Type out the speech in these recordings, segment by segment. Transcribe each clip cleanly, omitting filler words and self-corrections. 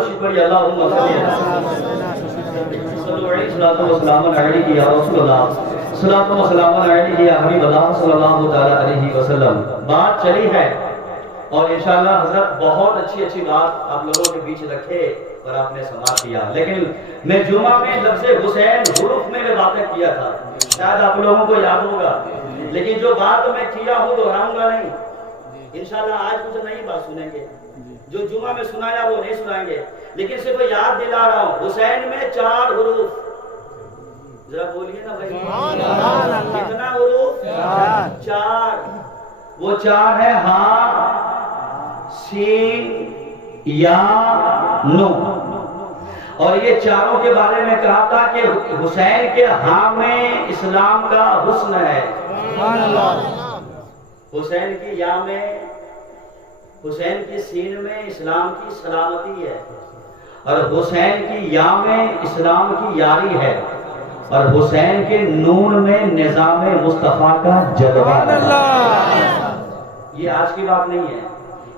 شکریہ اللہم صلی اللہ علیہ یا رسول اللہ صلاۃ و سلام علیہ یا حبیب اللہ صلی اللہ تعالی علیہ وسلم. بات چلی ہے اور انشاءاللہ حضرت بہت اچھی بات آپ لوگوں کے بیچ رکھے اور آپ نے سماعت کیا. لیکن میں جمعہ میں لفظ حسین حروف میں باتیں کیا تھا، شاید آپ لوگوں کو یاد ہوگا، لیکن جو بات میں کیا ہوں دہراؤں گا نہیں. انشاءاللہ آج کچھ نئی بات سنیں گے، جو جمعہ میں سنایا وہ نہیں سنائیں گے، لیکن صرف یاد دلا رہا ہوں. حسین میں 4 حروف، ذرا بولیے نا بھائی، کتنا حروف؟ 4. وہ 4 ہے ہاء، سین، یا، نون. اور یہ چاروں کے بارے میں کہا تھا کہ حسین کے ہاں میں اسلام کا حسن ہے، حسین کی یا میں، حسین کی سین میں اسلام کی سلامتی ہے، اور حسین کی یا میں اسلام کی یاری ہے، اور حسین کے نون میں نظام مصطفیٰ کا جلوہ ہے. یہ آج کی بات نہیں ہے،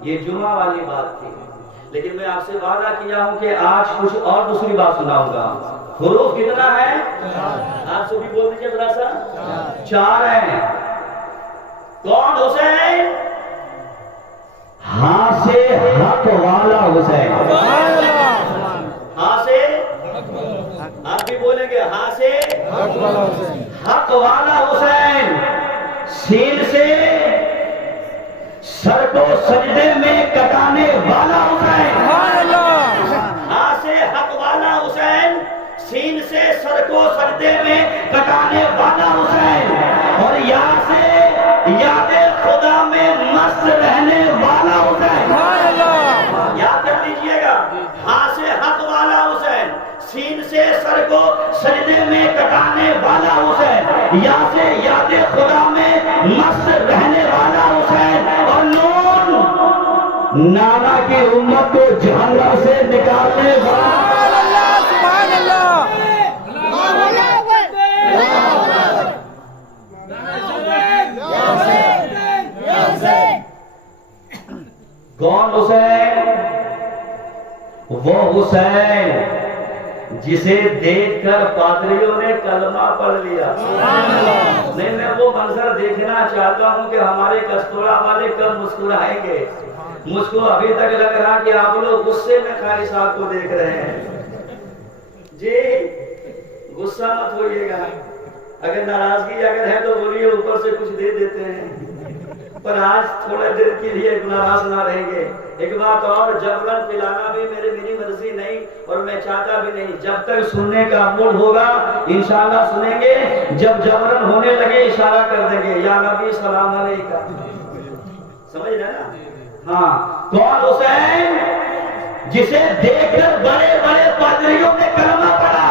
یہ جمعہ والی بات تھی. لیکن میں آپ سے وعدہ کیا ہوں کہ آج کچھ اور دوسری بات سناؤں گا. حروف کتنا ہے؟ آپ سبھی بول دیجئے ذرا سا. 4 ہیں. کون حسین؟ ہاں سے حق والا حسین. ہاں سے، آپ بھی بولیں گے ہاں سے حق والا حسین. سین سے سر کو سجدے میں کٹانے والا حسین. ہاں سے حق والا حسین، سین سے سر کو سجدے میں کٹانے والا حسین، اور یا سے یاد خدا میں مست رہنے والا حسین. یاد کر لیجئے گا، ہاں سے حق والا حسین، سین سے سر کو سجدے میں کٹانے والا حسین، یا سے یاد خدا میں مست رہنے والا حسین، اور نون نانا کی امت کو جہنم سے نکالنے والا. سبحان اللہ. کون حسین؟ وہ حسین جسے دیکھ کر پادریوں نے کلمہ پڑھ لیا. نہیں، میں وہ منظر دیکھنا چاہتا ہوں کہ ہمارے کستورا والے کب مسکرائیں گے. مجھ کو ابھی تک لگ رہا کہ آپ لوگ غصے میں قاری صاحب کو دیکھ رہے ہیں. جی غصہ مت ہوئیے گا، اگر ناراضگی اگر ہے تو بولیے، اوپر سے کچھ دے دیتے ہیں، پر آج تھوڑے دیر کے لیے ناراض نہ رہیں گے. ایک بات اور، جبرن پلانا بھی میری مرضی نہیں اور میں چاہتا بھی نہیں. جب تک سننے کا موڈ ہوگا انشاءاللہ سنیں گے، جب جبرن ہونے لگے اشارہ کر دیں گے یا نبی سلام علیکہ. سمجھ رہے نا؟ ہاں. کون حسین؟ جسے دیکھ کر بڑے بڑے پادریوں نے کلمہ پڑھا.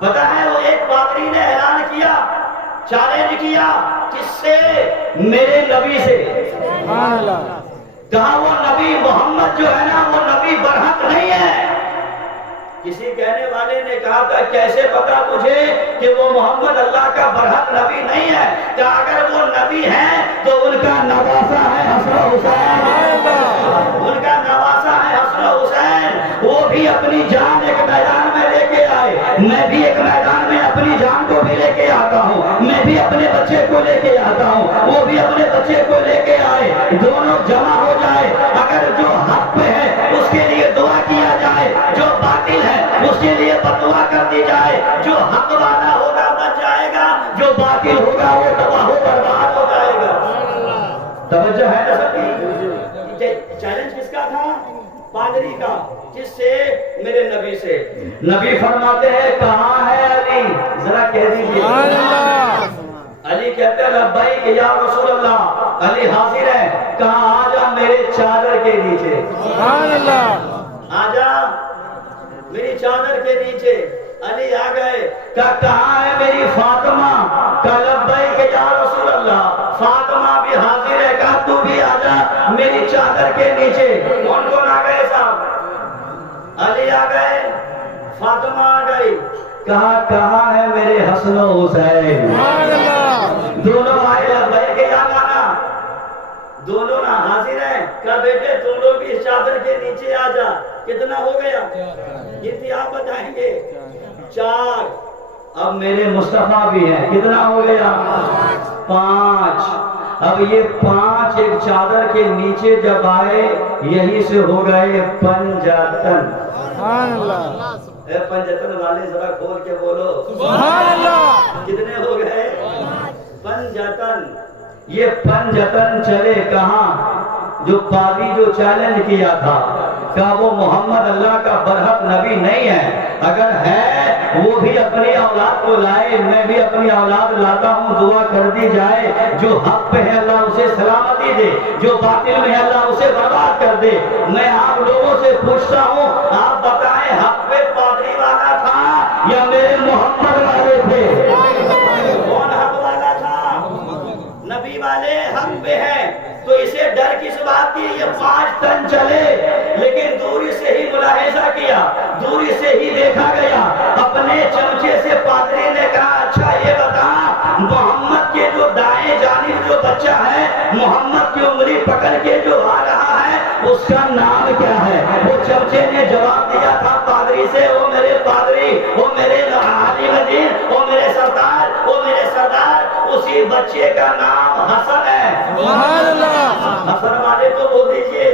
پتہ ہے وہ ایک پادری نے اعلان کیا، چیلنج کیا، کس سے؟ میرے نبی سے. کہا وہ نبی محمد جو ہے نا وہ نبی برحق نہیں ہے. کسی کہنے والے نے کہا تھا کیسے پتا تجھے کہ وہ محمد اللہ کا برحق نبی نہیں ہے؟ کہ اگر وہ نبی ہے تو ان کا نواسا ہے حسن حسین. ان کا نواسا ہے حسن حسین. وہ بھی اپنی جان ایک میدان میں لے کے آئے، میں بھی ایک میدان میں اپنی جان کو بھی لے کے آتا ہوں، میں بھی اپنے بچے کو لے کے آتا ہوں، وہ بھی اپنے بچے کو لے کے آئے، دونوں جمع ہو جائے. اگر جو حق پہ ہے اس کے لیے دعا کیا جائے، جو باطل ہے اس کے لیے بددعا کر دی جائے. جو حق والا ہوگا بچ جائے گا، جو باطل ہوگا وہ تباہ و برباد ہو جائے گا. توجہ ہے نا سب کی؟ چیلنج کس کا تھا؟ پادری کا. کس سے؟ میرے نبی سے. نبی فرماتے ہیں کہاں ہے علی؟ ذرا کہہ دیجیے. علی کہتے ہیں لبیک یا رسول اللہ. علی حاضر ہے. کہاں؟ آ جا میرے چادر کے نیچے. سبحان اللہ. آ جا میری چادر کے نیچے. علی آ گئے. کہاں ہے میری فاطمہ؟ کہا لبیک یا رسول اللہ. فاطمہ بھی حاضر ہے. کہا تو بھی آ جا میری چادر کے نیچے. کون کون آ گئے صاحب؟ علی آ گئے، فاطمہ آ گئی. کہاں ہے میرے حسن و حسین؟ دونوں آئے. لبیک یا نانا. دونوں نہ حاضر ہیں. کہا بیٹے تم لوگ اس چادر کے نیچے آ جا. کتنا ہو گیا؟ گنتی آپ بتائیں گے؟ 4. اب میرے مصطفیٰ بھی ہیں، کتنا ہو گیا؟ 5. اب یہ 5 ایک چادر کے نیچے جب آئے یہی سے ہو گئے پنجتن. سبحان اللہ. اے پنجتن والے ذرا کھول کے بولو سبحان اللہ. کتنے ہو گئے؟ پنجتن. یہ پنجتن چلے کہاں؟ جو پادری جو چیلنج کیا تھا کہا وہ محمد اللہ کا برحق نبی نہیں ہے، اگر ہے وہ بھی اپنی اولاد کو لائے، میں بھی اپنی اولاد لاتا ہوں، دعا کر دی جائے، جو حق پہ ہے اللہ اسے سلامتی دے، جو باطل میں ہے اللہ اسے برباد کر دے. میں آپ لوگوں سے پوچھتا ہوں، آپ بتائیں حق پہ پادری والا تھا یا میرے محمد والے تھے؟ کون حق والا تھا؟ نبی والے حق پہ ہیں. تو اسے ڈر کس بات کی؟ یہ 5 ٹن چلے لیکن دوری سے ہی ملاحظہ کیا، دوری سے ہی دیکھا گیا. اپنے چمچے سے پادری نے کہا اچھا یہ بتا محمد کے جو دائیں جانب جو بچہ ہے، محمد کی انگلی پکڑ کے جو آ رہا ہے اس کا نام کیا ہے؟ وہ چمچے نے جواب دیا تھا پادری سے، وہ میرے پادری، وہ میرے عالم دین، وہ میرے سردار، وہ میرے سردار، اسی بچے کا نام حسن ہے. سبحان اللہ. حسن والے تو بول دیجئے.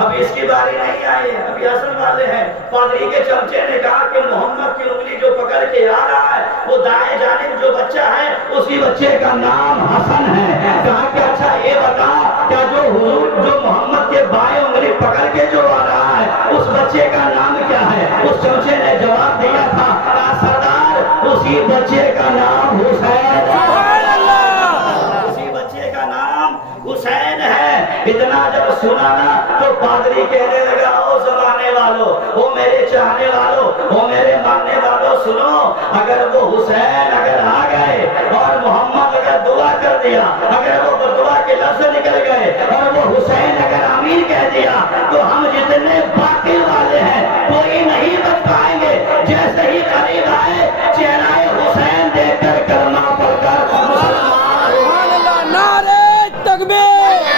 ابھی اس کی باری نہیں آئی، ابھی حسن والے ہیں. پادری کے چمچے نے کہا کہ محمد کی انگلی جو پکڑ کے آ رہا ہے وہ دائیں جانب جو بچہ ہے اسی بچے کا نام حسن ہے. کہا کہ اچھا یہ بتا کیا جو حضور جو محمد کے بائیں انگلی پکڑ کے جو آ رہا ہے اس بچے کا نام کیا ہے؟ اس چمچے نے جواب دیا تھا کہا سردار اسی بچے کا نام حسین. سبحان اللہ. اسی بچے کا نام حسین ہے. اتنا جب سنا نا تو پادری کہنے لگا او زمانے والوں، او میرے چاہنے والوں، او میرے ماننے والوں، سنو اگر وہ حسین اگر آ گئے اور محمد اگر دعا کر دیا، اگر وہ دعا کے لفظ نکل گئے اور وہ حسین اگر آمین کہہ دیا تو ہم جتنے باطل والے ہیں کوئی نہیں بچ پائیں گے. جیسے ہی قریب آئے چہرہ حسین دیکھ کر کلمہ پڑھ کر سبحان اللہ. نعرہ تکبیر،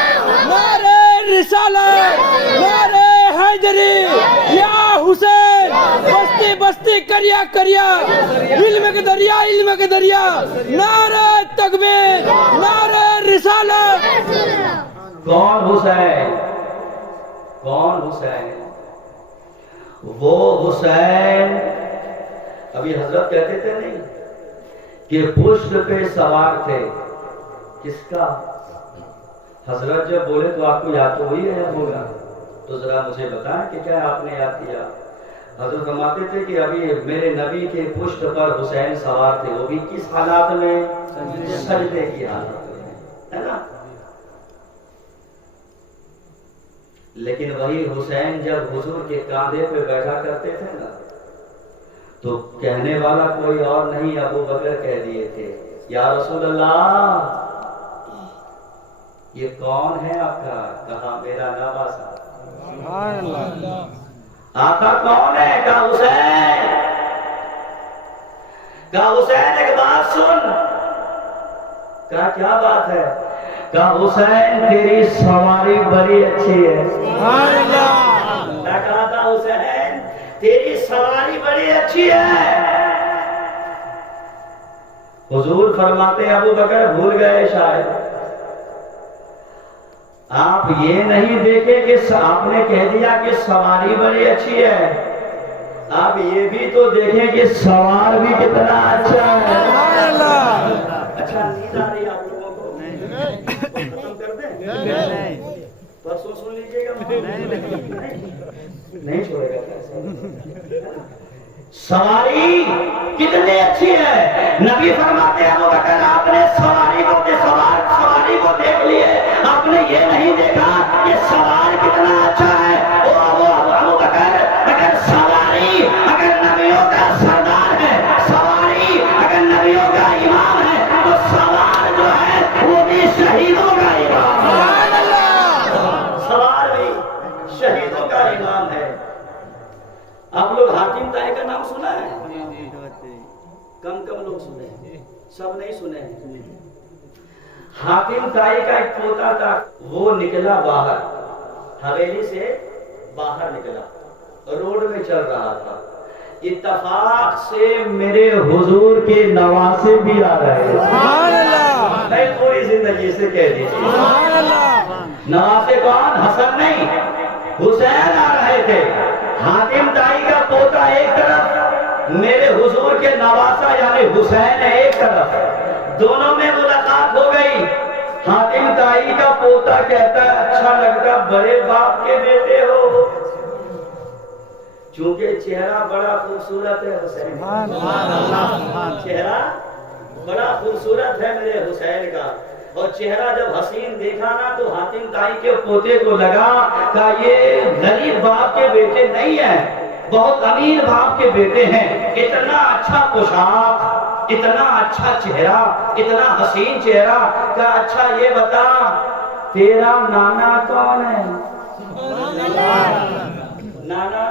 نعرہ رسالت، نعرہ حیدری، یا حسین بستی بستی کریا کریا، علم کے دریا علم کے دریا، نعرہ تکبیر، نعرہ رسالت. کون حسین؟ کون حسین؟ وہ حسین ابھی حضرت کہتے تھے نہیں کہ پشت پہ سوار تھے. کس کا؟ حضرت جب بولے تو آپ کو یاد تو وہی ہے ہوگا، تو ذرا مجھے بتائیں کہ کیا آپ نے یاد کیا؟ حضرت فرماتے تھے کہ ابھی میرے نبی کے پشت پر حسین سوار تھے، وہ بھی کس حالات میں؟ سجدے کی حالت میں، ہے نا. لیکن وہی حسین جب حضور کے کاندھے پہ بیٹھا کرتے تھے نا تو کہنے والا کوئی اور نہیں ابو بکر کہہ دیے تھے یا رسول اللہ یہ کون ہے آپ کا؟ کہا میرا نواسا. سبحان اللہ. آقا کون ہے؟ کہا حسین. کہا حسین ایک بات سن. کہا کیا بات ہے؟ کہا حسین تیری سواری بڑی اچھی ہے. سبحان اللہ. کیا کہا تھا حسین؟ تیری سواری بڑی اچھی ہے. حضور فرماتے ابو بکر بھول گئے شاید آپ یہ نہیں دیکھے کہ آپ نے کہہ دیا کہ سواری بڑی اچھی ہے، آپ یہ بھی تو دیکھیں کہ سوار بھی کتنا اچھا ہے. سبحان اللہ. اچھا نیند آ رہی ہے آپ لوگوں کو؟ ختم کر دیں؟ پرسوں سن لیجیے گا. نہیں چھوڑے گا. سواری کتنی اچھی ہے. نبی فرماتے ہیں ابو بکر آپ نے سواری کو دیکھ لیے، آپ نے یہ نہیں دیکھا کہ سوار کتنا اچھا ہے. ابو بکر اگر سواری اگر نبیوں کا سردار ہے، سواری اگر نبیوں کا امام ہے تو سوار جو ہے وہ بھی شہیدوں کا امام ہے. سوار بھی شہیدوں کا امام ہے. آپ لوگ حاتم طائی کا نام سنا ہے؟ کم لوگ سنے ہیں، سب نہیں سنے ہیں. حاتم طائی کا ایک پوتا تھا، وہ نکلا باہر، حویلی سے باہر نکلا. روڈ میں چل رہا تھا، اتفاق سے میرے حضور کے نواسے بھی آ رہے ہیں. سبحان اللہ میں پوری زندگی سے کہہ دیجیے سبحان اللہ نواسے کون؟ حسن نہیں، حسین آ رہے تھے. حاتم طائی کا پوتا ایک طرف، میرے حضور کے نواسا یعنی حسین ایک طرف. دونوں میں ملاقات ہو گئی. حاتم طائی کا پوتا کہتا ہے اچھا لگتا بڑے باپ کے بیٹے ہو، چونکہ چہرہ بڑا خوبصورت ہے حسین کا. چہرہ بڑا خوبصورت ہے میرے حسین کا. اور چہرہ جب حسین دیکھا نا تو حاتم طائی کے پوتے کو لگا کہ یہ غریب باپ کے بیٹے نہیں ہیں، بہت امیر باپ کے بیٹے ہیں. اتنا اچھا پوشاک، اتنا اچھا چہرہ، اتنا حسین چہرہ. کہ اچھا یہ بتا تیرا نانا کون ہے؟ نانا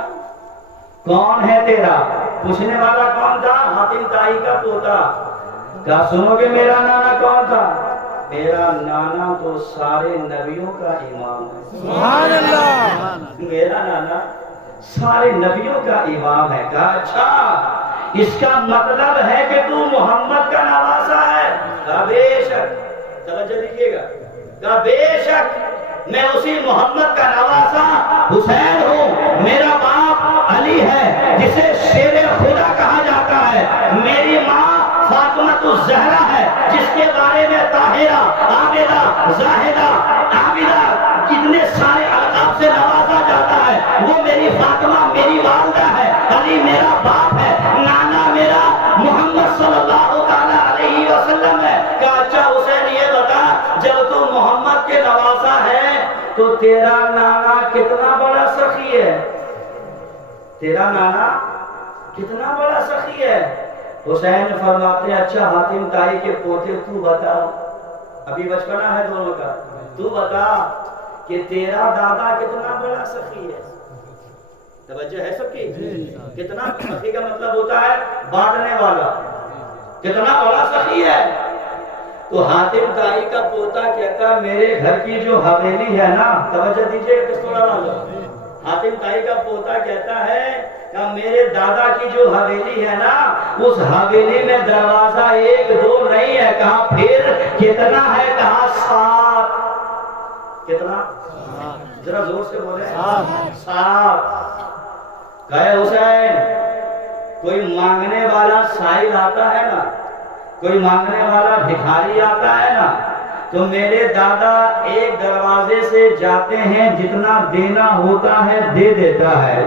کون ہے تیرا؟ پوچھنے والا کون تھا؟ حاتم طائی کا پوتا. کیا سنو گے میرا نانا کون تھا؟ میرا نانا تو سارے نبیوں کا امام ہے. سبحان اللہ میرا نانا سارے نبیوں کا امام ہے. کہا اچھا اس کا مطلب ہے کہ تو محمد کا نواسا ہے؟ کہا بے شک. توجہ دیجیے گا. کہا بے شک میں اسی محمد کا نواسا حسین ہوں. میرا باپ علی ہے جسے شیر خدا کہا جاتا ہے. میری ماں فاطمہ الزہرا ہے جس کے بارے میں طاہرہ، عابدہ، زاہدہ، عابدہ کتنے سارے القاب سے نوازا جاتا ہے. وہ میری فاطمہ میری والدہ ہے. علی میرا باپ ہے. نانا میرا محمد صلی اللہ تعالی علیہ وسلم ہے. کہ اچھا حسین یہ بتا جب تو محمد کے نواسا ہے تو تیرا نانا کتنا بڑا سخی ہے؟ تیرا نانا کتنا بڑا سخی ہے؟ حسین فرماتے ہیں اچھا حاتم طائی کے پوتے تو بتا، ابھی بچپنا ہے دونوں کا، تو بتا کہ تیرا دادا کتنا بڑا سخی ہے. توجہ ہے سب کی؟ کتنا سخی کا مطلب ہوتا ہے بانٹنے والا. کتنا بڑا سخی ہے. تو حاتم طائی کا پوتا کہتا میرے گھر کی جو حویلی ہے نا، توجہ دیجیے کس طرح والا. حاتم طائی کا پوتا کہتا ہے کہ میرے دادا کی جو حویلی ہے نا اس حویلی میں دروازہ ایک دو نہیں ہے. کہا پھر کتنا ہے؟ کہا 7. کتنا؟ ذرا زور سے بولے. 7. کہے حسین کوئی مانگنے والا سائل آتا ہے نا، کوئی مانگنے والا بھکاری آتا ہے نا، تو میرے دادا ایک دروازے سے جاتے ہیں جتنا دینا ہوتا ہے دے دیتا ہے،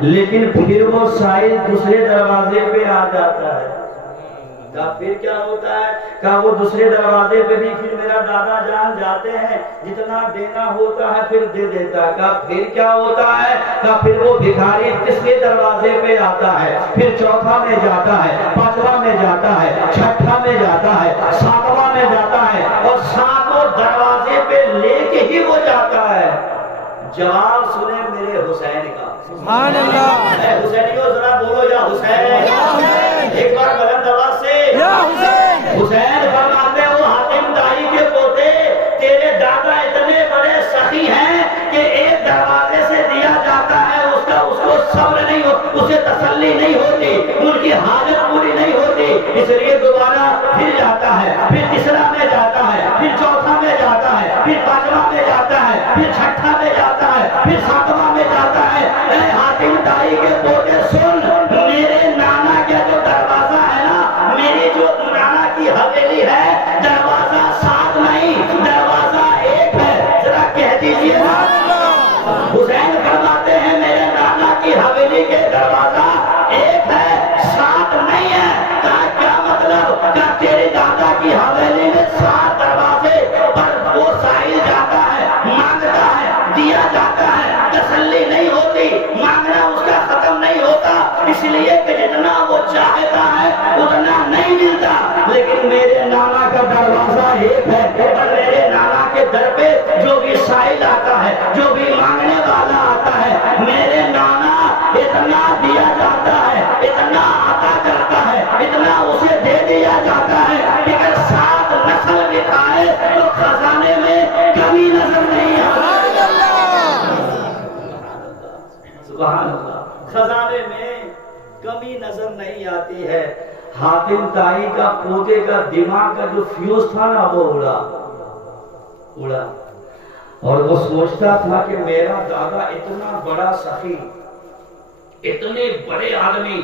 لیکن پھر وہ سائل دوسرے دروازے پہ آ جاتا ہے. کہا پھر کیا ہوتا ہے؟ کہا وہ دوسرے دروازے پہ بھی پھر میرا دادا جان جاتے ہیں جتنا دینا ہوتا ہے پھر دے دیتا ہے. کہا پھر کیا ہوتا ہے؟ کہا پھر وہ بھکاری تیسرے دروازے پہ آتا ہے، پھر چوتھا میں جاتا ہے، پانچواں میں جاتا ہے، چھٹا میں جاتا ہے، ساتواں میں جاتا ہے، اور ساتوں دروازے پہ لے کے ہی وہ جاتا ہے. جواب سنے میرے حسین کا. سبحان اللہ اے حسینیوں ذرا بولو یا حسین. ایک بار بلند آواز سے یا حسین. حسین فرماتے ہو حاتم طائی کے پوتے تیرے دادا اتنے بڑے سخی ہیں کہ ایک دروازے سے دیا جاتا ہے اس کو صبر نہیں ہو، اسے تسلی نہیں ہوتی، ان کی حاجت پوری نہیں ہوتی، اس لیے دوبارہ پھر جاتا ہے، پھر تیسرا میں جاتا ہے، پھر چوتھا میں جاتا ہے، پھر پانچواں میں جاتا ہے، پھر چھٹا میں جاتا ہے، پھر ساتواں میں جاتا ہے. اے حاتم طائی کے پوتے سن، میرے نانا کا جو دروازہ ہے نا، میری جو نانا کی حویلی ہے، دروازہ 7 نہیں، دروازہ 1 ہے. ذرا کہہ دیجیے نا. حسین فرماتے ہیں میرے نانا کی حویلی کے دروازہ 1 ہے، 7 نہیں ہے. کہا کیا مطلب؟ کہا تیرے دادا کی حویلی میں 7 دروازے پر وہ سائل جاتا ہے، مانگتا ہے، دیا جاتا ہے، تسلی نہیں ہوتی، مانگنا اس کا ختم نہیں ہوتا، اس لیے کہ جتنا وہ چاہتا ہے اتنا نہیں ملتا. لیکن میرے نانا کا دروازہ 1 ہے، اور میرے نانا کے در پہ جو بھی سائل آتا ہے، جو بھی مانگنے والا آتا ہے، میرے نانا اتنا دیا جاتا ہے، اتنا عطا کرتا ہے، اتنا اسے دے دیا جاتا ہے کہ اگر 7 نسل بکھائے تو خزانے میں کمی نظر نہیں آتی. سبحان اللہ، خزانے میں کمی نظر نہیں آتی ہے۔ حاتم طائی کا پوتے کا دماغ کا جو فیوز تھا نا وہ اڑا، اور وہ سوچتا تھا کہ میرا دادا اتنا بڑا سخی، اتنے بڑے آدمی،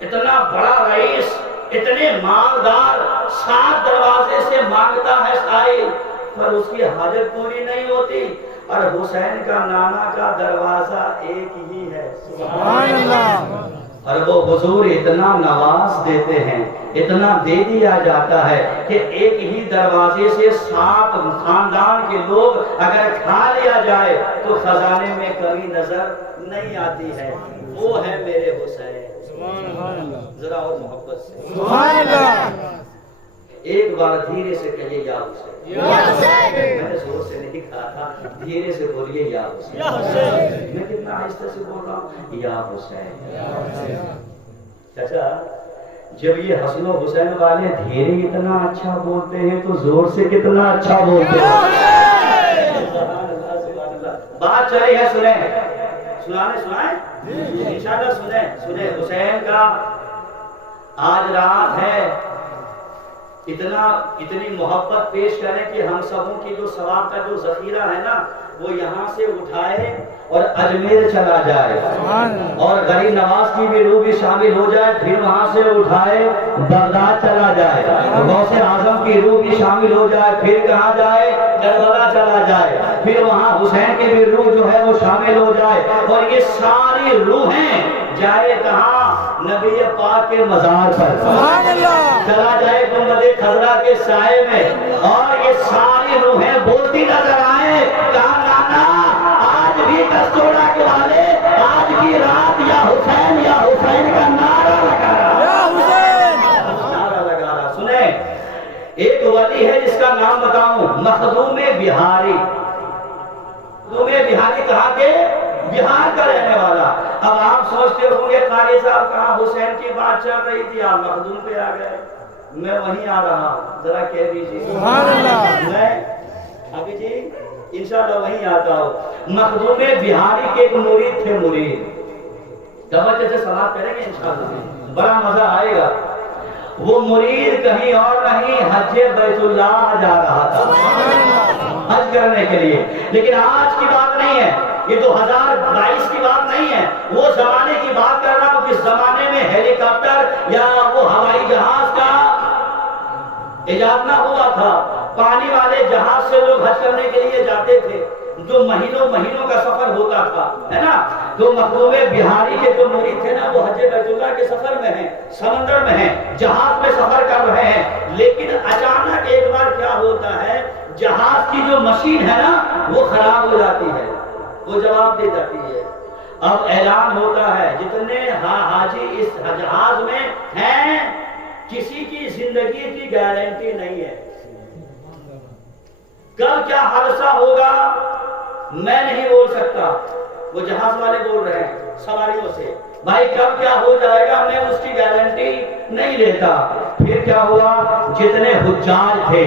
اتنا بڑا رئیس، اتنے مالدار، 7 دروازے سے مانگتا ہے سائل، پر اس کی حاجت پوری نہیں ہوتی، اور حسین کا نانا کا دروازہ ایک ہی ہے، سبحان اللہ۔ اور وہ حضور اتنا نواز دیتے ہیں، اتنا دے دیا جاتا ہے کہ ایک ہی دروازے سے 7 خاندان کے لوگ اگر کھا لیا جائے تو خزانے میں کمی نظر نہیں آتی ہے۔ وہ ہے میرے حسین، ذرا اور محبت سے سبحان اللہ۔ ایک بار دھیرے سے کہیے یا حسین۔ میں نے زور سے نہیں کہا تھا، دھیرے سے بولیے یا حسین۔ میں کتنا آہستہ سے بول رہا ہوں، یا حسین۔ چچا جب یہ حسن و حسین والے دھیرے اتنا اچھا بولتے ہیں تو زور سے کتنا اچھا بولتے ہیں۔ بات چلی ہے، سنائیں انشاءاللہ سنیں۔ حسین کا آج رات ہے، اتنی محبت پیش کریں کہ ہم سبوں کی جو ثواب کا جو ذخیرہ ہے نا وہ یہاں سے اٹھائے اور اجمیر چلا جائے، اور غریب نواز کی بھی روح بھی شامل ہو جائے، پھر وہاں سے اٹھائے بغداد چلا جائے، غوث اعظم کی روح بھی شامل ہو جائے، پھر کہاں جائے، کربلا چلا جائے، پھر وہاں حسین کی بھی روح جو ہے وہ شامل ہو جائے، اور یہ ساری روحیں جائے کہاں، نبی پاک کے مزار پر، سبحان اللہ، چلا جائے گنبد خضرا کے سائے میں، اور یہ ساری روحیں بولتی نظر آئے، کہا نانا آج بھی کستوڑا کے والے آج کی رات یا حسین کا نعرہ لگا رہا، یا حسین، نعرہ لگا رہا۔ سنیں، ایک ولی ہے جس کا نام بتاؤں، مخدوم بہاری۔ مخدوم بہاری کہا کہ بہار کا رہنے والا۔ اب آپ سوچتے ہوں گے قاری صاحب کہاں حسین کی بات چل رہی تھی، آپ مخدوم پہ آ گئے، میں وہیں آ رہا ہوں، ذرا کہہ دیجیے سبحان اللہ۔ میں ابھی جی انشاءاللہ وہیں آتا ہوں۔ مخدوم بہاری کے ایک مرید تھے، مرید، توجہ سے سماعت کریں گے انشاءاللہ، بڑا مزہ آئے گا۔ وہ مرید کہیں اور نہیں، حج بیت اللہ جا رہا تھا حج کرنے کے لیے، لیکن آج کی بات نہیں ہے، یہ 2022 کی بات نہیں ہے، وہ زمانے کی بات کر رہا ہوں جس زمانے میں ہیلی کاپٹر یا وہ ہوائی جہاز کا ایجاد نہ ہوا تھا، پانی والے جہاز سے لوگ حج کرنے کے لیے جاتے تھے، جو مہینوں کا سفر ہوتا تھا، ہے نا۔ تو مخدوم بہاری کے جو مرید تھے نا وہ حج بیت اللہ کے سفر میں ہیں، سمندر میں ہیں، جہاز میں سفر کر رہے ہیں، لیکن اچانک ایک بار کیا ہوتا ہے، جہاز کی جو مشین ہے نا وہ خراب ہو جاتی ہے، وہ جواب دے جاتی ہے۔ اب اعلان ہوتا ہے جتنے حاجی اس جہاز میں ہیں کسی کی زندگی کی گارنٹی نہیں ہے، کب کیا حادثہ ہوگا میں نہیں بول سکتا، وہ جہاز والے بول رہے ہیں سواریوں سے، بھائی کب کیا ہو جائے گا میں اس کی گارنٹی نہیں لیتا۔ پھر کیا ہوا، جتنے حجاج تھے،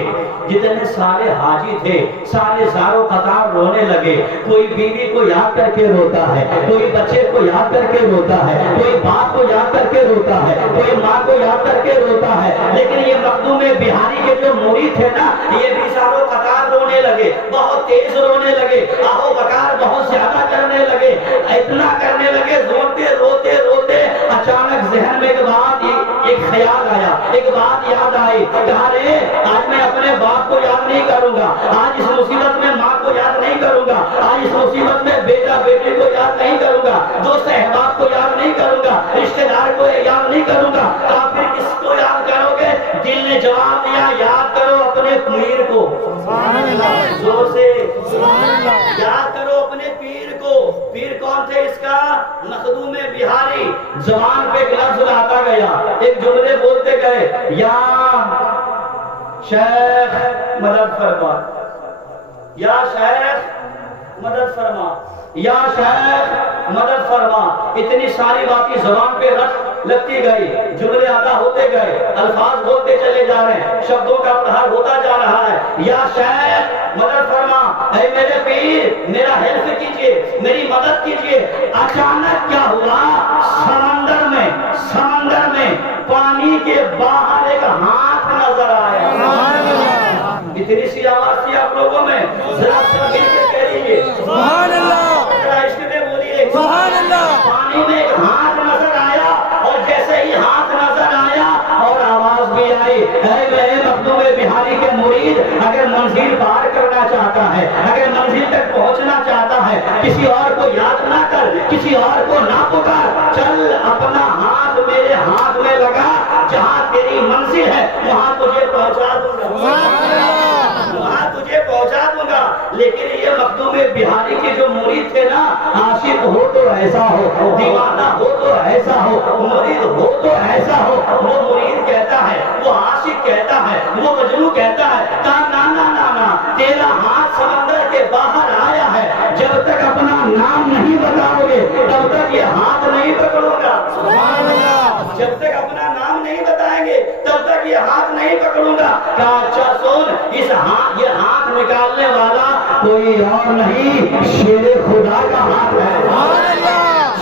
جتنے سارے حاجی تھے، سارے زارو قطار رونے لگے، کوئی بیوی کو یاد کر کے روتا ہے، کوئی بچے کو یاد کر کے روتا ہے، کوئی باپ کو یاد کر کے روتا ہے، کوئی ماں کو یاد کر کے روتا ہے، لیکن یہ مخدوم بہاری کے جو مرید تھے نا یہ بھی زارو قطار رونے لگے، بہت تیز رونے لگے، آہو بکار بہت زیادہ کرنے لگے، اتنا کرنے لگے، روتے روتے اچانک ذہن میں ایک خیال آیا، ایک بات یاد آئی، کہا رے آج میں اپنے باپ کو یاد نہیں کروں گا، آج اس مصیبت میں ماں کو یاد نہیں کروں گا، آج اس مصیبت میں بیٹا بیٹی کو یاد نہیں کروں گا، دوست احباب کو یاد نہیں کروں گا، رشتہ دار کو یاد نہیں کروں گا، تو آپ پھر کس کو یاد کرو گے؟ دل نے جواب دیا یاد کرو اپنے پیر کو، زور سے یاد کرو اپنے پیر کو۔ پیر کون تھے اس کا؟ مخدوم بہاری۔ زبان پہ ایک لفظ لاتا گیا، ایک جملے بولتے گئے، یا شیخ مدد فرما، یا شیخ مدد فرما، یا شیخ مدد فرما، اتنی ساری باتیں زبان پہ رکھ لگتی گئی، جملے ادا ہوتے گئے، الفاظ بولتے چلے جا رہے ہیں، شبدوں کا پرہار ہوتا جا رہا ہے۔ یا شیخ مدد فرما، اے میرے پیر میرا ہیلپ کیجئے، میری مدد کیجئے۔ اچانک کیا ہوا، سمندر میں پانی کے باہر ایک ہاتھ نظر آیا۔ اتنی سی آواز تھی آپ لوگوں میں، ذرا سب مل کے کہہ لیجیے سبحان اللہ، ذرا عشق میں بولیے سبحان اللہ۔ پانی میں ایک ہاتھ نظر آیا، اور جیسے ہی ہاتھ نظر آیا اور آواز بھی آئی، اے میرے مخدوم بہاری کے مرید، اگر منزل پار کرنا چاہتا ہے، اگر منزل تک پہنچنا چاہتا ہے، کسی اور کو یاد نہ کر، کسی اور کو نہ پکار، چل اپنا ہاتھ میرے ہاتھ میں لگا، جہاں تیری منزل ہے وہاں تجھے پہنچا دوں گا، وہاں تجھے پہنچا دوں گا۔ لیکن یہ مخدوم بہاری کے جو مرید تھے نا، عاشق ہو تو ایسا ہو، دیوانہ ہو تو ایسا ہو، مرید ہو تو ایسا ہو۔ وہ مرید کہتا ہے، وہ عاشق کہتا ہے، وہ مجنون کہتا ہے، کہا نا نا نا نا، تیرا ہاتھ سمندر کے باہر آیا ہے، جب تک اپنا نام نہیں بتاؤ گے تب تک یہ ہاتھ نہیں پکڑوں گا، جب تک اپنا نام نہیں بتائیں گے تب تک یہ ہاتھ نہیں پکڑوں گا۔ کہا اچھا سن، یہ ہاتھ نکالنے والا کوئی اور نہیں، شیر خدا کا ہاتھ ہے،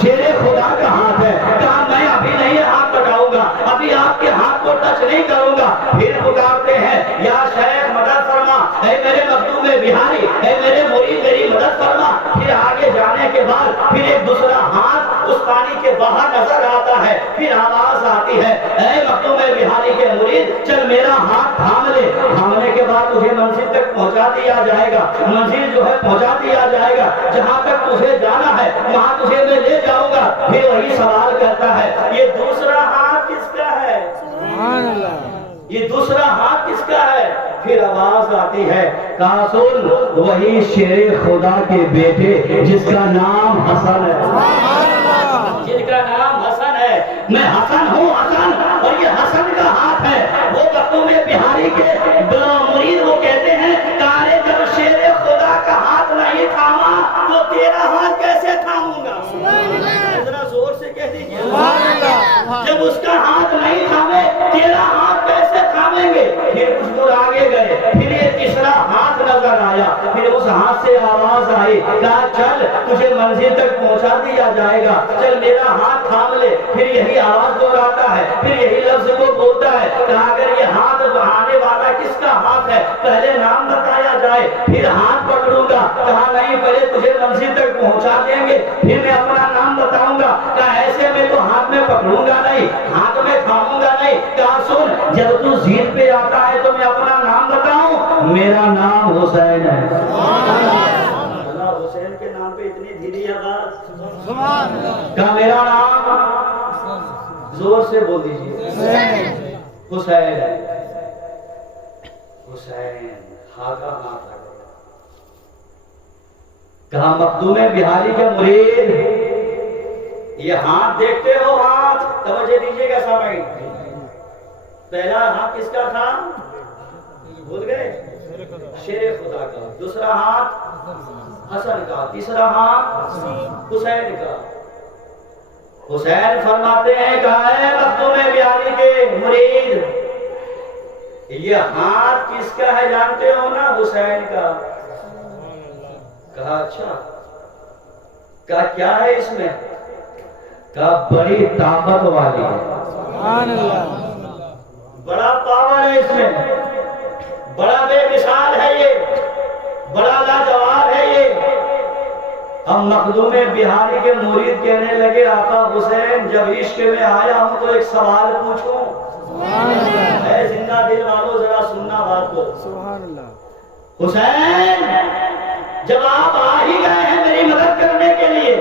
شیر خدا کا ہاتھ ہے۔ کہا میں ابھی نہیں ہاتھ پکڑاؤں گا، ابھی آپ کے ہاتھ کو ٹچ نہیں کروں گا۔ پھر پکارتے ہیں، یا شیخ مدد فرما، اے میرے مخدوم بہاری، اے میرے مرید میری مدد فرما۔ پھر آگے جانے کے بعد پھر ایک دوسرا ہاتھ اس پانی کے باہر نظر آتا ہے، پھر آواز آتی ہے، اے مخدوم بہاری کے مرید چل میرا ہاتھ تھام لے، تھامنے کے بعد تجھے منزل تک پہنچا دیا جائے گا، منزل جو ہے پہنچا دیا جائے گا، جہاں تک تجھے جانا ہے وہاں تجھے میں لے جاؤں گا۔ پھر وہی سوال کرتا ہے، یہ دوسرا ہاتھ کس کا ہے؟ یہ دوسرا ہاتھ کس کا ہے؟ پھر آواز آتی ہے، کہا سن، وہی شیر خدا کے بیٹے جس کا نام حسن ہے، جن کا نام حسن ہے، میں حسن ہوں حسن، اور یہ حسن کا ہاتھ ہے۔ وہ مخدوم بہاری کے مرید وہ کہتے ہیں، کہا جب شیر خدا کا ہاتھ نہیں تھاما تو تیرا ہاتھ کیسے تھاموں گا؟ ذرا زور سے کہہ دیجیے، جب اس کا ہاتھ نہیں تھامے تیرا ہاتھ کیسے تھامیں گے؟ پھر کچھ دور آگے گئے، پھر یہ تیسرا ہاتھ نظر آیا، پھر اس ہاتھ سے آواز آئی، کہا چل تجھے منزل تک پہنچا دیا جائے گا، چل میرا ہاتھ تھام لے۔ پھر یہی آواز دہراتا ہے، پھر یہی لفظ کو بولتا ہے، کہا اگر یہ ہاتھ بہانے والا کس کا ہاتھ ہے پہلے نام بتایا جائے پھر ہاتھ پکڑوں گا۔ کہا نہیں، پہلے تجھے منزل تک پہنچا دیں گے پھر میں اپنا نام بتاؤں گا۔ کہا ایسے میں تو ہاتھ میں پکڑوں گا نہیں، ہاتھ میں تھاموں گا نہیں۔ کہا سن، جب تو ضد پہ آتا ہے تو میں اپنا نام بتاؤں، میرا نام حسین ہے۔ اللہ حسین کے نام پہ اتنی دھیری آواز، کہا میرا نام، زور سے بول دیجیے، حسین ہے۔ حسین ہاتھ ہاتھ کہا مخدوم بہاری کے مرید، یہ ہاتھ دیکھتے ہو، ہاتھ توجہ دیجیے گا سامعین، پہلا ہاتھ کس کا تھا؟ بھول گئے؟ شیر خدا کا۔ دوسرا ہاتھ حسن کا، تیسرا ہاتھ حسین کا۔ حسین فرماتے ہیں، کہا اے مخدوم بہاری کے مرید، یہ ہاتھ کس کا ہے جانتے ہو نا؟ حسین کا۔ کہا اچھا، کہا کیا ہے اس میں؟ کہا بڑی طاقت والی ہے، بڑا پاور ہے اس میں، بڑا بے مثال ہے یہ، بڑا لاجواب ہے یہ۔ ہم مخدوم بہاری کے مرید کہنے لگے، آقا حسین جب عشق میں آیا ہوں تو ایک سوال پوچھوں؟ اے زندہ دل والوں ذرا سننا بات کو۔ حسین جب آپ آ ہی گئے ہیں میری مدد کرنے کے لیے،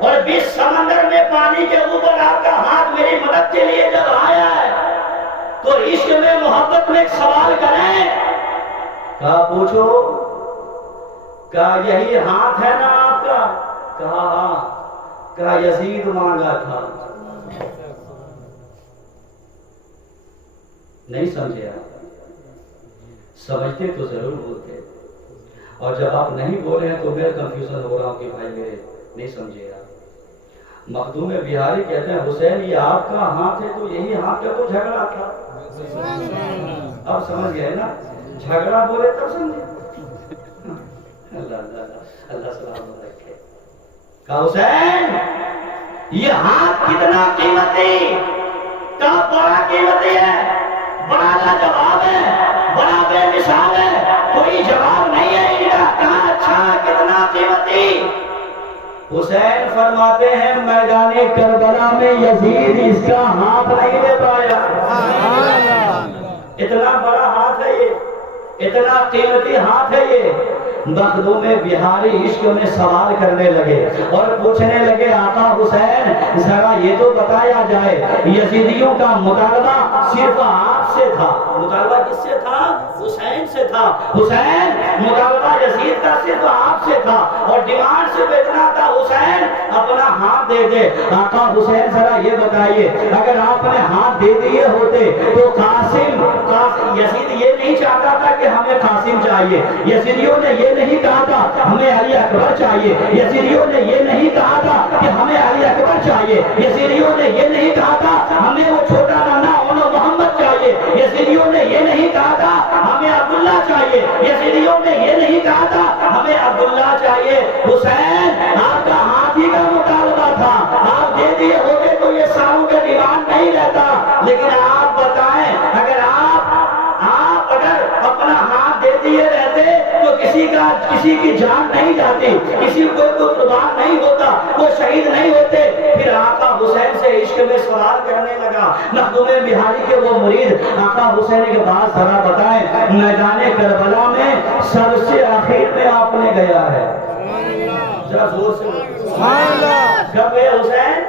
اور بیچ سمندر میں پانی کے اوپر آپ کا ہاتھ میری مدد کے لیے جب آیا ہے تو عشق میں محبت میں ایک سوال کریں۔ کہا پوچھو۔ کہا یہی ہاتھ ہے نا آپ کا؟ کہا ہاں۔ کہا یزید مانگا تھا؟ نہیں سمجھے آپ؟ سمجھتے تو ضرور بولتے، اور جب آپ نہیں بولے ہیں تو میں کنفیوژن ہو رہا ہوں کہ بھائی میرے نہیں سمجھے آپ۔ مخدوم بہاری کہتے ہیں حسین یہ آپ کا ہاتھ ہے تو یہی ہاتھ کا تو جھگڑا تھا. اب سمجھ گئے نا, جھگڑا بولے تب سمجھے. اللہ اللہ اللہ سلامت رکھے. کہا حسین یہ ہاتھ کتنا قیمتی, کہا بڑا قیمتی ہے, بڑا لاجواب ہے, بڑا بے مثال ہے, کوئی جواب نہیں ہے ان کا. کہا اچھا کتنا قیمتی. حسین فرماتے ہیں میدان کربلا میں یزید اس کا ہاتھ نہیں لے پایا. اتنا بڑا ہاتھ ہے یہ, اتنا قیمتی ہاتھ ہے یہ. مخدوم بہاری عشق میں سوال کرنے لگے اور پوچھنے لگے آقا حسین ذرا یہ تو بتایا جائے یزیدیوں کا مطالبہ صرف آپ سے تھا. مطالبہ کس سے تھا؟ حسین سے تھا. حسین مطالبہ یزید کا صرف آپ سے تھا اور ڈیمانڈ صرف اتنا تھا حسین اپنا ہاتھ دے دے. آقا حسین ذرا یہ بتائیے اگر آپ نے ہاتھ دے دیے ہوتے تو قاسم یزید یہ نہیں چاہتا تھا کہ ہمیں قاسم چاہیے, یزیدیوں نے یہ نہیں کہا تھا ہمیں علی اکبر چاہیے, یزیدیوں نے یہ نہیں کہا تھا کہ ہمیں علی اکبر چاہیے, یزیدیوں نے یہ نہیں کہا تھا ہمیں وہ چھوٹا نانا محمد چاہیے, یزیدیوں نے یہ نہیں کہا تھا ہمیں عبداللہ چاہیے, یزیدیوں نے یہ نہیں کہا تھا ہمیں عبداللہ چاہیے. حسین آپ کا ہاتھ ہی کا مطالبہ تھا, آپ دے دیے ہوتے تو یہ ساروں کا ڈیمانڈ نہیں رہتا. لیکن آپ بتائیں اگر اپنا ہاتھ دے دیے رہتے تو کسی کی جان نہیں جاتی, کسی کو کوئی قربان نہیں ہوتا, کوئی شہید نہیں ہوتے. پھر آقا حسین سے عشق میں سوال کرنے لگا. مخدوم بہاری کے وہ مرید آقا حسین کے بعد ذرا بتائیں میدان کربلا میں سب سے آخر میں آپ نے گیا ہے, ذرا زور سے کب گئے حسین؟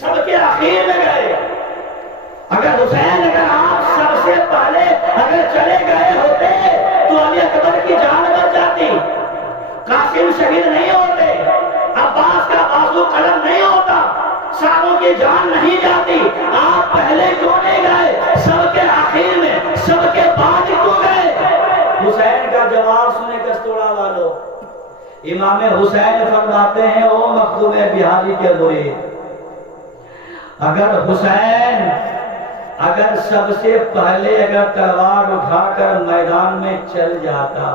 سب کے آخر میں گئے. اگر حسین اگر آپ سب سے پہلے اگر چلے گئے ہوتے تو علی اکبر کی جان بچ جاتی, قاسم شہید نہیں ہوتے, عباس کا بازو قلم نہیں ہوتا, ساروں کی جان نہیں جاتی. آپ پہلے کیوں نہیں گئے؟ سب کے آخر میں, سب کے بعد کیوں گئے؟ حسین کا جواب سنے کستوڑا والو. امام حسین فرماتے ہیں او مخدوم بہاری کے مرید اگر سب سے پہلے اگر تلوار اٹھا کر میدان میں چل جاتا,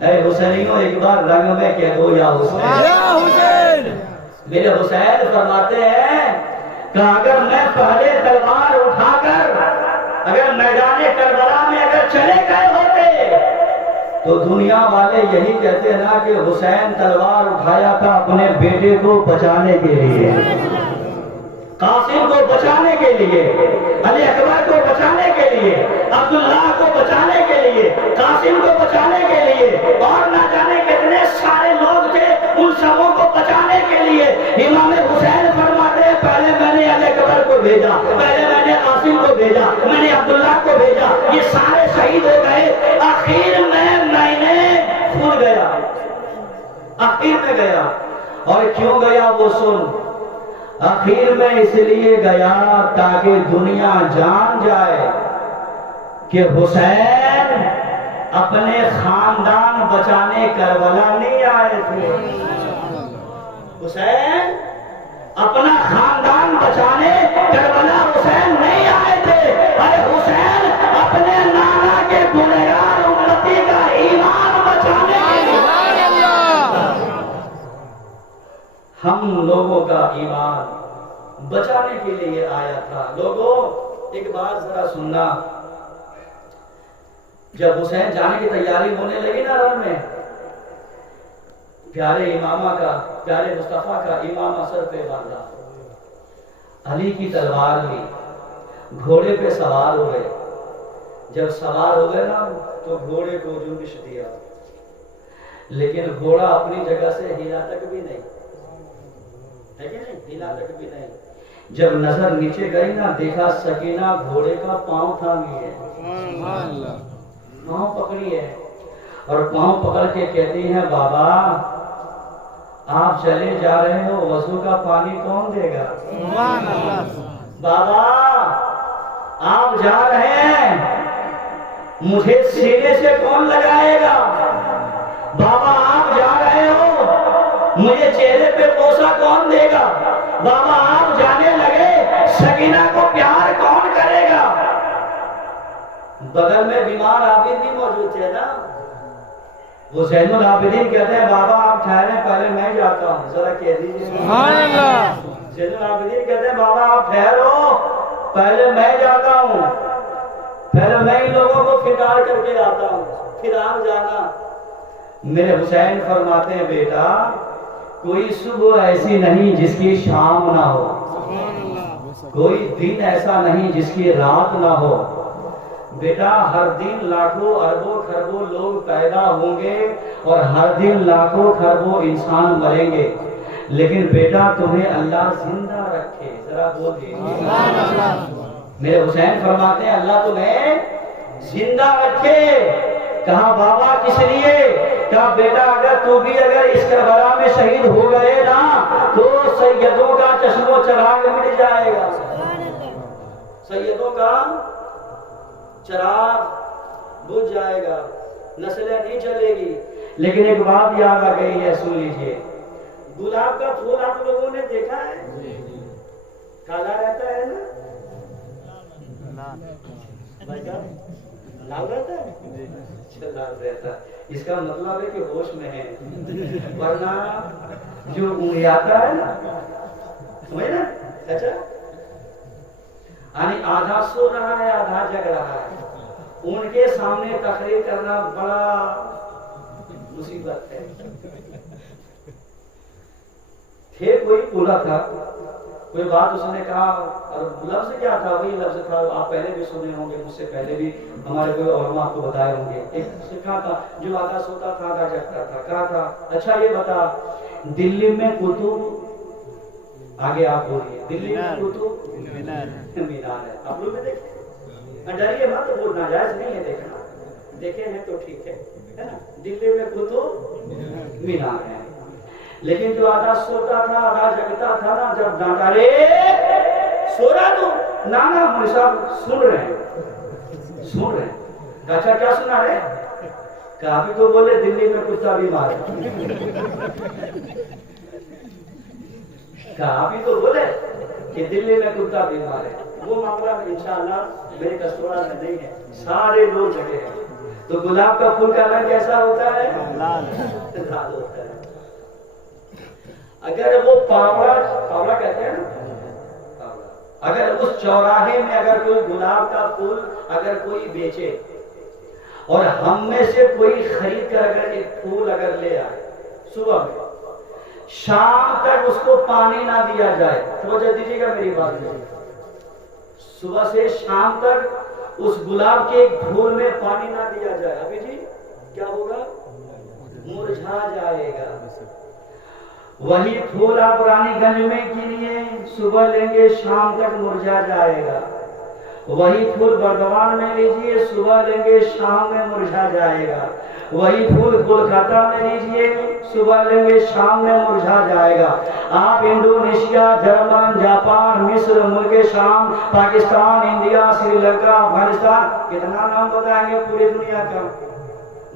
اے حسینیوں ایک بار رنگ میں کہہ دو یا حسین. میرے حسین فرماتے ہیں کہ اگر میں پہلے تلوار اٹھا کر اگر میدان کربلا میں اگر چلے گئے ہوتے تو دنیا والے یہی کہتے ہیں نا کہ حسین تلوار اٹھایا تھا اپنے بیٹے کو بچانے کے لیے, قاسم کو بچانے کے لیے, علی اکبر کو بچانے کے لیے, عبداللہ کو بچانے کے لیے, قاسم کو بچانے کے لیے, اور نہ جانے کتنے سارے لوگ تھے ان سبوں کو بچانے کے لیے. امام حسین فرماتے ہیں پہلے میں نے علی اکبر کو بھیجا, پہلے میں نے قاسم کو بھیجا, میں نے عبداللہ کو بھیجا, یہ سارے شہید ہو گئے. آخر میں نے بھول گیا, آخر میں گیا. اور کیوں گیا وہ سن, آخر میں اس لیے گیا تاکہ دنیا جان جائے کہ حسین اپنے خاندان بچانے کربلا نہیں آئے تھے. حسین اپنا خاندان بچانے کربلا حسین نہیں آئے تھے. ارے حسین اپنے نانا کے گنہگار امتی کا ایمان بچانے, ہم لوگوں کا ایمان بچانے کے لیے آیا تھا. لوگوں ایک بات ذرا سننا, جب حسین جانے کی تیاری ہونے لگی نا رن میں, پیارے امامہ کا, پیارے مصطفیٰ کا امامہ سر پہ باندھا, علی کی تلوار لی, گھوڑے پہ سوار ہو گئے. جب سوار ہو گئے نا تو گھوڑے کو جنبش دیا, لیکن گھوڑا اپنی جگہ سے ہلا تک بھی نہیں, ہے کہ نہیں, ہلا تک بھی نہیں. جب نظر نیچے گئی نا دیکھا سکینہ گھوڑے کا پاؤں تھامی ہے, پاؤں پکڑی ہے, اور پاؤں پکڑ کے کہتی ہیں بابا آپ چلے جا رہے ہو, وضو کا پانی کون دے گا؟ بابا آپ جا رہے ہیں, مجھے سینے سے کون لگائے گا؟ بابا آپ جا رہے ہو, مجھے چہرے پہ بوسہ کون دے گا؟ بابا آپ جانے لگے، سکینہ کو پیار کون کرے گا؟ بغل میں بیمار عابد بھی موجود تھے نا، وہ زین العابدین کہتے ہیں بابا آپ ٹھہریں، پہلے میں جاتا ہوں، ذرا کہہ دیجیے سبحان اللہ۔ زین العابدین کہتے ہیں بابا آپ ٹھہرو، پہلے میں جاتا ہوں، پہلے میں ان لوگوں کو فٹار کر کے آتا ہوں، پھر آپ جانا۔ میرے حسین فرماتے ہیں بیٹا کوئی صبح ایسی نہیں جس کی شام نہ ہو، کوئی دن ایسا نہیں جس کی رات نہ ہو۔ بیٹا ہر دن لاکھوں اربوں خربوں لوگ پیدا ہوں گے اور ہر دن لاکھوں خربوں انسان مریں گے، لیکن بیٹا تمہیں اللہ زندہ رکھے، ذرا بول دیجیے۔ میرے حسین فرماتے ہیں اللہ تمہیں زندہ رکھے۔ کہا بابا کس لیے؟ کہا بیٹا اگر تو بھی اگر اس کربلا میں شہید ہو گئے نا تو سیدوں کا چشم و چراغ مٹ جائے گا، سیدوں کا چراغ بجھ جائے گا، نسلیں نہیں چلے گی۔ لیکن ایک بات یاد آ گئی ہے، سن لیجئے، گلاب کا پھول آپ لوگوں نے دیکھا ہے؟ کالا رہتا ہے نا، لال رہتا ہے، لال رہتا ہے، اس کا مطلب ہے کہ ہوش میں ہے، ورنہ جو اونگیاتا ہے نا، سمجھ نا اچھا، یعنی آدھا سو رہا ہے آدھا جگ رہا ہے، ان کے سامنے تقریر کرنا بڑا مصیبت ہے۔ پھر کوئی بولا تھا، کوئی بات اس نے کہا، اور لفظ کیا تھا؟ وہی لفظ تھا آپ پہلے بھی سنے ہوں گے، مجھ سے پہلے بھی ہمارے کوئی علماء آپ کو بتائے ہوں گے۔ ایک سے کہا تھا جو آدھا سوتا تھا آدھا جگتا تھا، کہا تھا اچھا یہ بتا دلی میں قطب، آگے آپ بولیے، دلی میں قطب مینار ہے، آپ لوگ نے دیکھے؟ ڈریے مت، وہ ناجائز نہیں ہے دیکھنا، دیکھے ہیں تو ٹھیک ہے نا، دلی میں قطب مینار ہے، لیکن جو آدھا سوتا تھا آدھا جگتا تھا نا، جب ڈانٹا رے سو رہا تو نانا مولوی صاحب سن رہے ہیں، سن رہے ہیں، اچھا کیا سنا رہے؟ کافی تو بولے دلی میں کتا بیمار ہے، کافی تو بولے کہ دلی میں کتا بیمار ہے، وہ معاملہ انشاءاللہ میرے کسٹورا میں نہیں ہے، سارے لوگ جگہ ہیں۔ تو گلاب کا پھول کا رنگ کیسا ہوتا ہے؟ لال ہوتا ہے۔ اگر وہ پاوڑا کہتے ہیں نا، اگر اس چوراہے میں اگر کوئی گلاب کا پھول اگر کوئی بیچے اور ہم میں سے کوئی خرید کر اگر ایک پھول اگر لے آئے صبح میں، شام تک اس کو پانی نہ دیا جائے، توجہ دیجیے گا میری بات میں، صبح سے شام تک اس گلاب کے پھول میں پانی نہ دیا جائے، ابھی جی کیا ہوگا؟ مرجھا جائے گا۔ وہی پھول آپ رانی گنج میں کینیے، صبح لیں گے شام تک مرجھا جائے گا۔ وہی پھول بردوان میں لیجئے، صبح لیں گے شام میں مرجھا جائے گا۔ وہی پھول کولکاتہ میں لیجئے، صبح لیں گے شام میں مرجھا جائے گا۔ آپ انڈونیشیا، جرمن، جاپان، مصر، ملک شام، پاکستان، انڈیا، سری لنکا، افغانستان، کتنا نام بتائیں گے پوری دنیا کا؟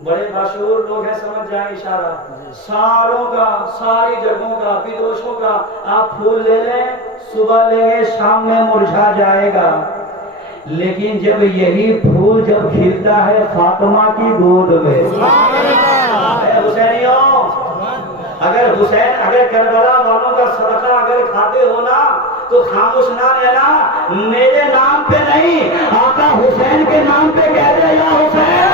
بڑے مشہور لوگ ہیں، سمجھ جائیں اشارہ، ساروں کا، ساری جگہوں کا، بدوشوں کا آپ پھول لے لیں، صبح لیں گے شام میں مرجھا جائے گا۔ لیکن جب یہی پھول جب کھلتا ہے فاطمہ کی گود میں، حسینیوں اگر حسین اگر کربلا والوں کا صدقہ اگر کھاتے ہو نا تو خاموش نہ رہنا، میرے نام پہ نہیں آقا حسین کے نام پہ کہہ دے یا حسین۔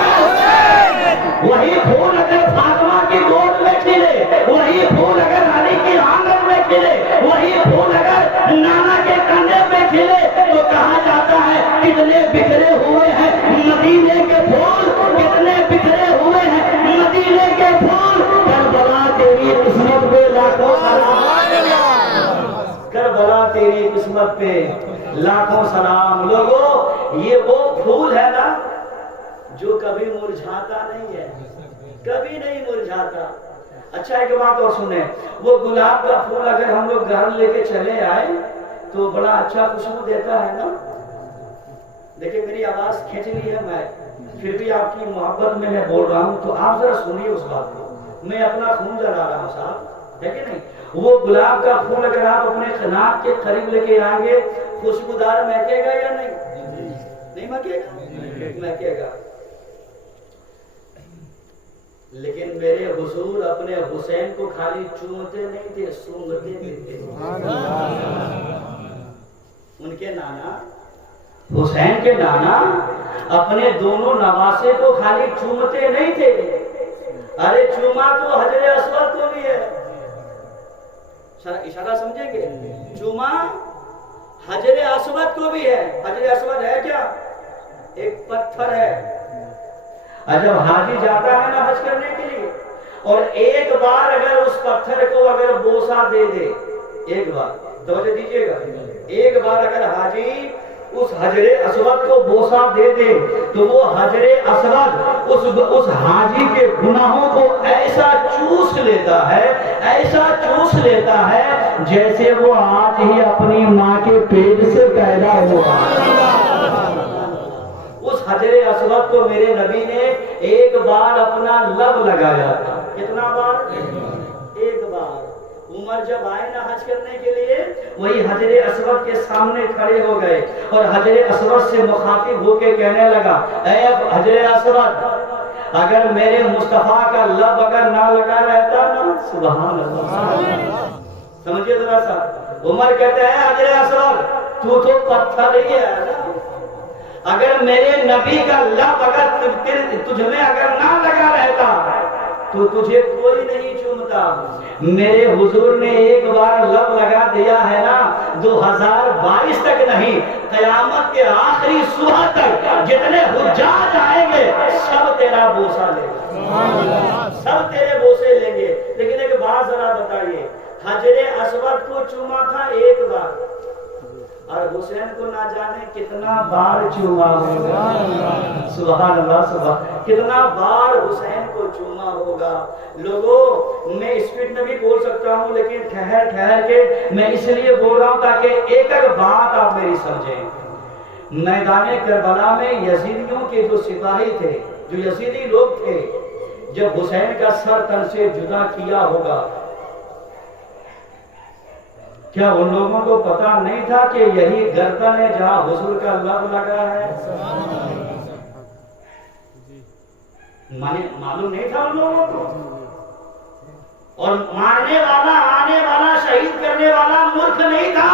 وہی پھول اگر فاطمہ کی گود میں کھلے، وہی پھول اگر علی کی آنگن میں کھلے، وہی پھول اگر نانا کے کندھے پہ کھلے تو کہا جاتا ہے کتنے بکھرے ہوئے ہیں مدینے کے پھول، کتنے بکھرے ہوئے ہیں مدینے کے پھول۔ کربلا تیری قسمت پہ لاکھوں سلام، کربلا تیری قسمت پہ لاکھوں سلام۔ لوگوں یہ وہ پھول ہے نا جو کبھی مرجھاتا نہیں ہے، کبھی نہیں مرجھاتا۔ اچھا ایک بات اور سنیں، وہ گلاب کا پھول اگر ہم لوگ گھر لے کے چلے آئے تو بڑا اچھا خوشبو دیتا ہے نا۔ دیکھیں میری آواز کھینچ لی ہے، میں پھر بھی آپ کی محبت میں بول رہا ہوں، تو آپ ذرا سنیے اس بات کو، میں اپنا خون جلا رہا ہوں صاحب، ہے کہ نہیں؟ وہ گلاب کا پھول اگر آپ اپنے ناک کے قریب لے کے آئیں گے خوشبودار مہکے گا یا نہیں؟ نہیں مہکے گا؟ مہکے گا۔ لیکن میرے حضور اپنے حسین کو خالی چومتے نہیں تھے، سونگھتے بھی تھے۔ ان کے نانا حسین کے نانا اپنے دونوں نواسے کو خالی چومتے نہیں تھے، ارے چوما تو حجر اسود کو بھی ہے۔ اشارہ سمجھیں گے؟ چوما حجر اسود کو بھی ہے۔ حجر اسود ہے کیا؟ ایک پتھر ہے۔ جب حاجی جاتا ہے نا حج کرنے کے لیے اور ایک بار اگر اس پتھر کو اگر بوسہ دے دے، ایک بار توجہ دیجیے گا، ایک بار اگر حاجی اس حجر اسود کو بوسہ دے دے تو وہ حجر اسود اس حاجی کے گناہوں کو ایسا چوس لیتا ہے، ایسا چوس لیتا ہے جیسے وہ آج ہی اپنی ماں کے پیٹ سے پیدا ہوا۔ اس حجر اسود کو میرے نبی نے ایک بار اپنا لب لگایا تھا۔ کتنا بار؟ ایک بار۔ عمر جب آئے نا حج کرنے کے لیے وہی حجر اسود کے سامنے کھڑے ہو گئے اور حجر اسود سے مخاطب ہو کے کہنے لگا، اے حجر اسود، اگر میرے مصطفیٰ کا لب اگر نہ لگا رہتا نا، سبحان اللہ، سمجھئے ذرا سا، عمر کہتے ہیں حجر اسود تو پتھر ہی ہے، اگر میرے نبی کا لب اگر تجھ میں اگر نہ لگا رہتا تو تجھے کوئی نہیں چومتا۔ میرے حضور نے ایک بار لب لگا دیا ہے نا، 2022 تک نہیں، قیامت کے آخری صبح تک جتنے حجاج آئیں گے سب تیرا بوسہ لیں گے، سب تیرے بوسے لیں گے۔ لیکن ایک بات ذرا بتائیے، حجر اسود کو چوما تھا ایک بار اور حسین کو نہ جانے کتنا بار چوما ہوگا۔ سبحان اللہ، سبحان، کتنا بار حسین کو چوما ہوگا۔ لوگوں میں اسپیڈ میں بھی بول سکتا ہوں لیکن ٹھہر ٹھہر کے میں اس لیے بول رہا ہوں تاکہ ایک ایک بات آپ میری سمجھیں۔ میدان کربلا میں یزیدیوں کے جو سپاہی تھے، جو یزیدی لوگ تھے، جب حسین کا سر تن سے جدا کیا ہوگا، کیا ان لوگوں کو پتا نہیں تھا کہ یہی گردن ہے جہاں حضور کا لب لگا ہے؟ معلوم نہیں تھا ان لوگوں کو؟ اور مارنے والا، آنے والا، شہید کرنے والا ملک نہیں تھا۔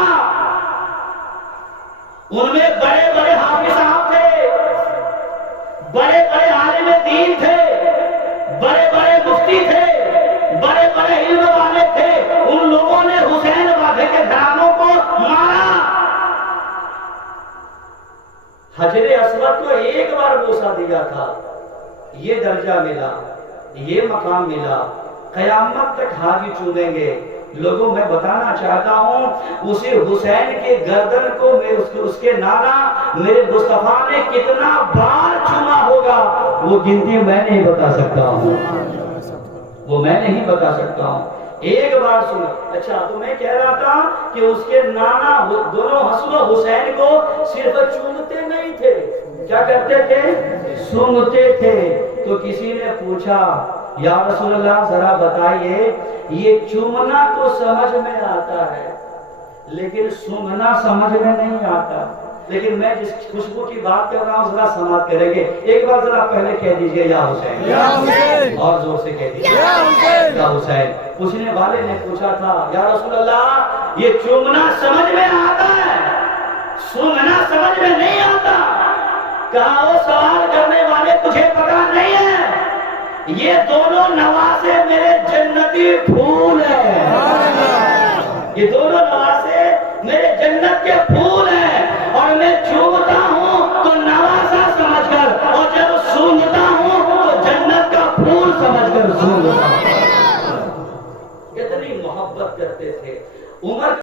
ان میں بڑے بڑے حافظ صاحب تھے، بڑے بڑے عالم دین تھے، بڑے بڑے مفتی تھے، بڑے بڑے علم والے تھے۔ ان لوگوں نے حسین وادے کے گھرانوں کو مارا۔ حجر اسود کو ایک بار بوسہ دیا تھا، یہ درجہ ملا، یہ مقام ملا، قیامت تک حاجی چومیں گے۔ لوگوں میں بتانا چاہتا ہوں اسے حسین کے گردن کو اس کے نانا میرے مصطفیٰ نے کتنا بار چوما ہوگا وہ گنتی میں نہیں بتا سکتا ہوں، وہ میں نہیں بتا سکتا ہوں، ایک بار سنا۔ اچھا تو میں کہہ رہا تھا کہ اس کے نانا دونوں حسن و حسین کو صرف چومتے نہیں تھے، کیا کرتے تھے؟ سونگھتے تھے۔ تو کسی نے پوچھا یا رسول اللہ ذرا بتائیے، یہ چومنا تو سمجھ میں آتا ہے لیکن سونگھنا سمجھ میں نہیں آتا۔ لیکن میں جس خوشبو کی بات کر رہا ہوں ذرا سماعت کریں گے، ایک بار ذرا پہلے کہہ دیجئے یا حسین، یا حسین، اور زور سے کہہ دیجئے یا حسین، یا حسین۔ پوچھنے والے نے پوچھا تھا یا رسول اللہ یہ چومنا سمجھ میں آتا ہے، سونگھنا سمجھ میں نہیں آتا؟ کہا وہ سوال کرنے والے تجھے پتا نہیں ہے، یہ دونوں نواسے میرے جنتی پھول ہیں، یہ دونوں نواسے میرے جنت کے